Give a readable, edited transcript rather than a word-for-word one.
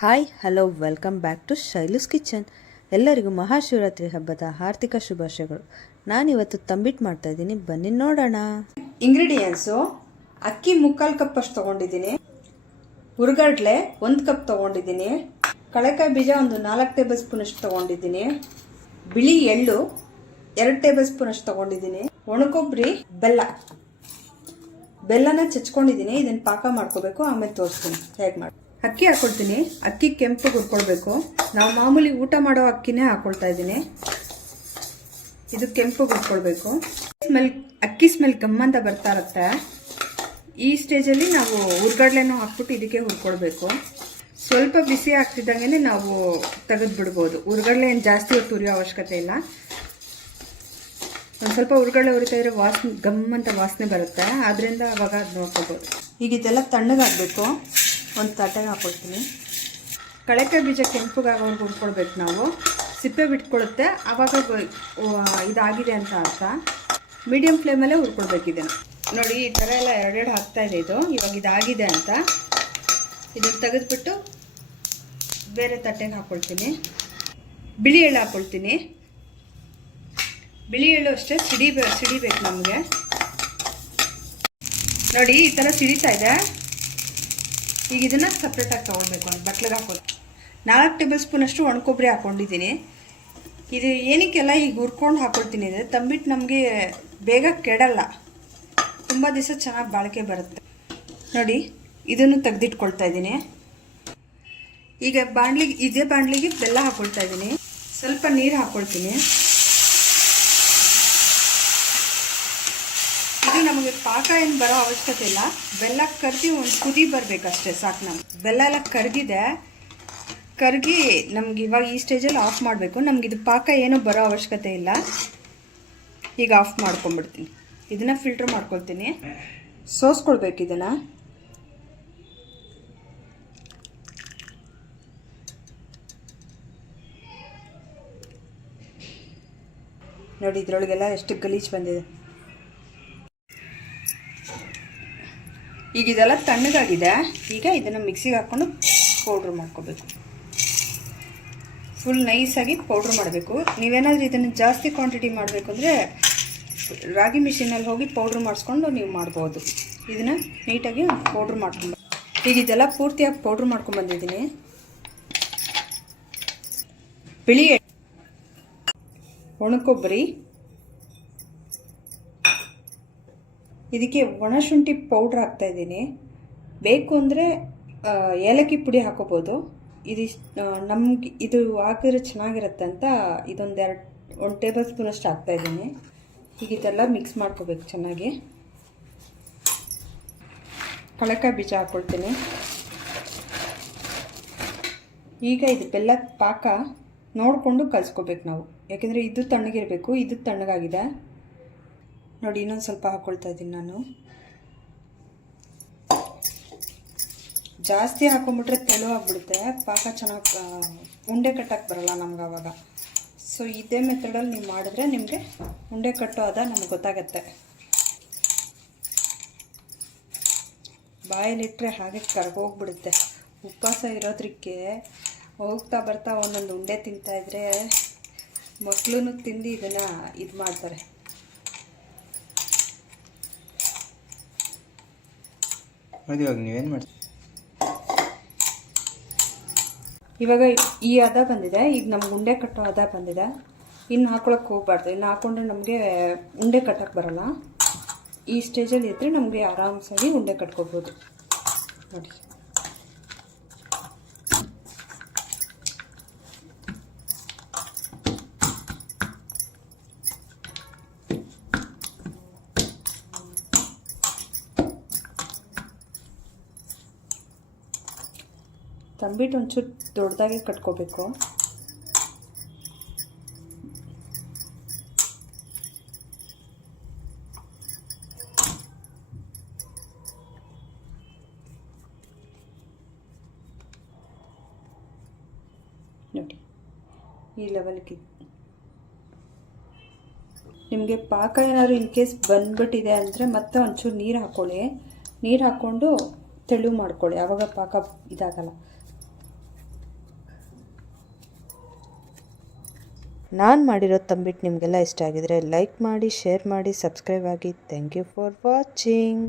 Hi hello welcome back to Shailu's kitchen. ಎಲ್ಲರಿಗೂ ಮಹಾಶಿವರಾತ್ರಿ ಹಬ್ಬದ ಆರ್ಥಿಕ ಶುಭಾಶಯಗಳು. ನಾನಿವತ್ತು ತಂಬಿಟ್ಟು ಮಾಡ್ತಾಯಿದ್ದೀನಿ, ಬನ್ನಿ ನೋಡೋಣ. ಇಂಗ್ರೀಡಿಯೆಂಟ್ಸು: ಅಕ್ಕಿ 3/4 ಕಪ್ ಅಷ್ಟು ತೊಗೊಂಡಿದ್ದೀನಿ, ಹುರ್ಗಡ್ಲೆ 1 ಕಪ್ ತೊಗೊಂಡಿದ್ದೀನಿ, ಕಳಕಾಯಿ ಬೀಜ ಒಂದು 4 ಟೇಬಲ್ ಸ್ಪೂನ್ ಅಷ್ಟು ತೊಗೊಂಡಿದ್ದೀನಿ, ಬಿಳಿ ಎಳ್ಳು 2 ಟೇಬಲ್ ಸ್ಪೂನ್ ಅಷ್ಟು ತೊಗೊಂಡಿದ್ದೀನಿ, ಒಣಕೊಬ್ಬರಿ, ಬೆಲ್ಲನ ಚಚ್ಕೊಂಡಿದ್ದೀನಿ. ಇದನ್ನು ಪಾಕ ಮಾಡ್ಕೋಬೇಕು, ಆಮೇಲೆ ತೋರಿಸ್ತೀನಿ ಹೇಗೆ ಮಾಡಿ. ಅಕ್ಕಿ ಹಾಕೊಳ್ತೀನಿ. ಅಕ್ಕಿ ಕೆಂಪು ಹುರ್ಕೊಳ್ಬೇಕು. ನಾವು ಮಾಮೂಲಿ ಊಟ ಮಾಡೋ ಅಕ್ಕಿನೇ ಹಾಕೊಳ್ತಾ ಇದ್ದೀನಿ. ಇದು ಕೆಂಪು ಹುರ್ಕೊಳ್ಬೇಕು. ಅಕ್ಕಿ ಸ್ಮೆಲ್ ಗಮ್ಮಂತ ಬರ್ತಾ ಇರುತ್ತೆ. ಈ ಸ್ಟೇಜಲ್ಲಿ ನಾವು ಹುರ್ಗಡ್ಲೆನೂ ಹಾಕ್ಬಿಟ್ಟು ಇದಕ್ಕೆ ಹುರ್ಕೊಳ್ಬೇಕು. ಸ್ವಲ್ಪ ಬಿಸಿ ಆಗ್ತಿದ್ದಂಗೆ ನಾವು ತೆಗೆದು ಬಿಡ್ಬೋದು. ಹುರ್ಗಡ್ಲೆ ಏನು ಜಾಸ್ತಿ ಹೊತ್ತು ಹುರಿಯೋ ಅವಶ್ಯಕತೆ ಇಲ್ಲ. ಒಂದು ಸ್ವಲ್ಪ ಹುರ್ಗಡ್ಲೆ ಹುರಿತಾ ಇದ್ರೆ ಗಮ್ಮಂತ ವಾಸನೆ ಬರುತ್ತೆ. ಆದ್ದರಿಂದ ಅವಾಗ ಅದು ನೋಡ್ಕೋಬೋದು. ಈಗ ಇದೆಲ್ಲ ತಣ್ಣಗಾಗಬೇಕು. ಒಂದು ತಟ್ಟೆಗೆ ಹಾಕೊಳ್ತೀನಿ. ಕಳಕಾಯಿ ಬೀಜ ಕೆಂಪುಗಾಗೋರ್ಗೆ ಹುರ್ಕೊಳ್ಬೇಕು ನಾವು. ಸಿಪ್ಪೆ ಬಿಟ್ಕೊಳ್ಳುತ್ತೆ, ಆವಾಗ ಇದಾಗಿದೆ ಅಂತ ಅರ್ಥ. ಮೀಡಿಯಮ್ ಫ್ಲೇಮಲ್ಲೇ ಹುರ್ಕೊಳ್ಬೇಕಿದೆ. ನೋಡಿ, ಈ ಥರ ಎಲ್ಲ ಎರಡೆರಡು ಹಾಕ್ತಾಯಿದೆ. ಇದು ಇವಾಗ ಇದಾಗಿದೆ ಅಂತ ಇದನ್ನು ತೆಗೆದುಬಿಟ್ಟು ಬೇರೆ ತಟ್ಟೆಗೆ ಹಾಕ್ಕೊಳ್ತೀನಿ. ಬಿಳಿ ಎಳ್ಳು ಹಾಕ್ಕೊಳ್ತೀನಿ. ಬಿಳಿ ಎಳ್ಳು ಅಷ್ಟೇ ಸಿಡಿಬೇಕು ನಮಗೆ. ನೋಡಿ, ಈ ಥರ ಸಿಡಿತಾ ಇದೆ. ಈಗ ಇದನ್ನು ಸಪ್ರೇಟಾಗಿ ತೊಗೊಳ್ಬೇಕು. ಒಂದು ಬಟ್ಲಿಗೆ ಹಾಕೋದು. 4 ಟೇಬಲ್ ಸ್ಪೂನ್ ಅಷ್ಟು ಒಣಕೊಬ್ಬರಿ ಹಾಕ್ಕೊಂಡಿದ್ದೀನಿ. ಇದು ಏನಕ್ಕೆಲ್ಲ ಈಗ ಹುರ್ಕೊಂಡು ಹಾಕ್ಕೊಳ್ತೀನಿ ಅಂದರೆ ತಂಬಿಟ್ಟು ನಮಗೆ ಬೇಗ ಕೆಡಲ್ಲ, ತುಂಬ ದಿವಸ ಚೆನ್ನಾಗಿ ಬಾಳಿಕೆ ಬರುತ್ತೆ. ನೋಡಿ, ಇದನ್ನು ತೆಗೆದಿಟ್ಕೊಳ್ತಾ ಇದ್ದೀನಿ. ಈಗ ಇದೇ ಬಾಣಲಿಗೆ ಬೆಲ್ಲ ಹಾಕ್ಕೊಳ್ತಾ ಇದ್ದೀನಿ. ಸ್ವಲ್ಪ ನೀರು ಹಾಕ್ಕೊಳ್ತೀನಿ. ಇದು ನಮಗೆ ಪಾಕ ಏನು ಬರೋ ಅವಶ್ಯಕತೆ ಇಲ್ಲ. ಬೆಲ್ಲ ಕರಗಿ ಒಂದು ಕುದಿ ಬರಬೇಕಷ್ಟೇ, ಸಾಕು. ನಮ್ಗೆ ಬೆಲ್ಲ ಎಲ್ಲ ಕರಗಿ ನಮ್ಗೆ ಇವಾಗ ಈ ಸ್ಟೇಜಲ್ಲಿ ಆಫ್ ಮಾಡಬೇಕು. ನಮಗಿದು ಪಾಕ ಏನೂ ಬರೋ ಅವಶ್ಯಕತೆ ಇಲ್ಲ. ಈಗ ಆಫ್ ಮಾಡ್ಕೊಂಬಿಡ್ತೀನಿ. ಇದನ್ನು ಫಿಲ್ಟ್ರ್ ಮಾಡ್ಕೊಳ್ತೀನಿ. ಸೋಸ್ಕೊಳ್ಬೇಕು ಇದನ್ನು. ನೋಡಿ, ಇದರೊಳಗೆಲ್ಲ ಎಷ್ಟು ಗಲೀಜು ಬಂದಿದೆ. ಈಗ ಇದೆಲ್ಲ ತಣ್ಣಗಾಗಿದೆ. ಈಗ ಇದನ್ನು ಮಿಕ್ಸಿಗೆ ಹಾಕ್ಕೊಂಡು ಪೌಡ್ರ್ ಮಾಡ್ಕೋಬೇಕು. ಫುಲ್ ನೈಸಾಗಿ ಪೌಡ್ರ್ ಮಾಡಬೇಕು. ನೀವೇನಾದರೂ ಇದನ್ನು ಜಾಸ್ತಿ ಕ್ವಾಂಟಿಟಿ ಮಾಡಬೇಕು ಅಂದರೆ ರಾಗಿ ಮಿಷಿನಲ್ಲಿ ಹೋಗಿ ಪೌಡ್ರ್ ಮಾಡಿಸ್ಕೊಂಡು ನೀವು ಮಾಡ್ಬೋದು. ಇದನ್ನು ನೀಟಾಗಿ ಪೌಡ್ರ್ ಮಾಡ್ಕೊಂಡು ಈಗ ಇದೆಲ್ಲ ಪೂರ್ತಿಯಾಗಿ ಪೌಡ್ರ್ ಮಾಡ್ಕೊಂಡ್ಬಂದಿದ್ದೀನಿ. ಬಿಳಿ ಒಣಕೊಬ್ಬರಿ, ಇದಕ್ಕೆ ಒಣಶುಂಠಿ ಪೌಡ್ರ್ ಹಾಕ್ತಾಯಿದ್ದೀನಿ. ಬೇಕು ಅಂದರೆ ಏಲಕ್ಕಿ ಪುಡಿ ಹಾಕೋಬೋದು. ನಮ್ಗೆ ಇದು ಹಾಕಿದ್ರೆ ಚೆನ್ನಾಗಿರುತ್ತೆ ಅಂತ ಇದೊಂದು 1 ಟೇಬಲ್ ಸ್ಪೂನ್ ಅಷ್ಟು ಹಾಕ್ತಾಯಿದ್ದೀನಿ. ಈಗ ಇದೆಲ್ಲ ಮಿಕ್ಸ್ ಮಾಡ್ಕೋಬೇಕು ಚೆನ್ನಾಗಿ. ಕಳಕಾಯಿ ಬೀಜ ಹಾಕ್ಕೊಳ್ತೀನಿ. ಈಗ ಇದು ಬೆಲ್ಲದ ಪಾಕ ನೋಡಿಕೊಂಡು ಕಲಿಸ್ಕೋಬೇಕು ನಾವು, ಯಾಕೆಂದರೆ ಇದು ತಣ್ಣಗಿರಬೇಕು. ಇದು ತಣ್ಣಗಾಗಿದೆ. ನೋಡಿ, ಇನ್ನೊಂದು ಸ್ವಲ್ಪ ಹಾಕ್ಕೊಳ್ತಾ ಇದ್ದೀನಿ ನಾನು. ಜಾಸ್ತಿ ಹಾಕೊಂಡ್ಬಿಟ್ರೆ ತೆಳುವಾಗ್ಬಿಡುತ್ತೆ, ಪಾಕ ಚೆನ್ನಾಗಿ ಉಂಡೆ ಕಟ್ಟಕ್ಕೆ ಬರಲ್ಲ ನಮ್ಗೆ ಆವಾಗ. ಸೊ ಇದೇ ಮೆಥಡಲ್ಲಿ ನೀವು ಮಾಡಿದ್ರೆ ನಿಮಗೆ ಉಂಡೆ ಕಟ್ಟೋ ಅದ ನಮ್ಗೆ ಗೊತ್ತಾಗತ್ತೆ. ಬಾಯಲ್ಲಿಟ್ಟರೆ ಹಾಗೆ ಕರ್ಗೋಗ್ಬಿಡುತ್ತೆ. ಉಪವಾಸ ಇರೋದ್ರಿಗೆ ಹೋಗ್ತಾ ಬರ್ತಾ ಒಂದೊಂದು ಉಂಡೆ ತಿಂತಾಯಿದ್ರೆ ಮಕ್ಕಳು ತಿಂದು ಇದನ್ನು ಇದು ಮಾಡ್ತಾರೆ. ಇವಾಗ ನೀವೇನು ಮಾಡ್ತೀವಿ? ಇವಾಗ ಈ ಹದ ಬಂದಿದೆ. ಈಗ ನಮ್ಗೆ ಉಂಡೆ ಕಟ್ಟೋ ಹದ ಬಂದಿದೆ. ಇನ್ನು ಹಾಕೊಳಕ್ಕೆ ಹೋಗ್ಬಾರ್ದು. ಇನ್ನು ಹಾಕ್ಕೊಂಡ್ರೆ ನಮಗೆ ಉಂಡೆ ಕಟ್ಟಕ್ಕೆ ಬರೋಲ್ಲ. ಈ ಸ್ಟೇಜಲ್ಲಿ ಇದ್ದರೆ ನಮಗೆ ಆರಾಮ್ಸಾಗಿ ಉಂಡೆ ಕಟ್ಕೋಬೋದು. ನೋಡಿ, ತಂಬಿಟ್ಟು ಒಂಚೂರು ದೊಡ್ಡದಾಗಿ ಕಟ್ಕೋಬೇಕು. ನೋಡಿ, ಈ ಲೆವೆಲ್ಗೆ. ನಿಮಗೆ ಪಾಕ ಏನಾದರೂ ಇನ್ ಕೇಸ್ ಬಂದ್ಬಿಟ್ಟಿದೆ ಅಂದರೆ ಮತ್ತೆ ಒಂಚೂರು ನೀರು ಹಾಕ್ಕೊಳ್ಳಿ. ನೀರು ಹಾಕ್ಕೊಂಡು ತೆಳು ಮಾಡ್ಕೊಳ್ಳಿ, ಆವಾಗ ಪಾಕ ಇದಾಗಲ್ಲ. ನಾನು ಮಾಡಿರೋ ತಂಬಿಟ್ಟು ನಿಮಗೆಲ್ಲ ಇಷ್ಟ ಆಗಿದರೆ ಲೈಕ್ ಮಾಡಿ, ಶೇರ್ ಮಾಡಿ, ಸಬ್ಸ್ಕ್ರೈಬ್ ಆಗಿ. Thank you for watching.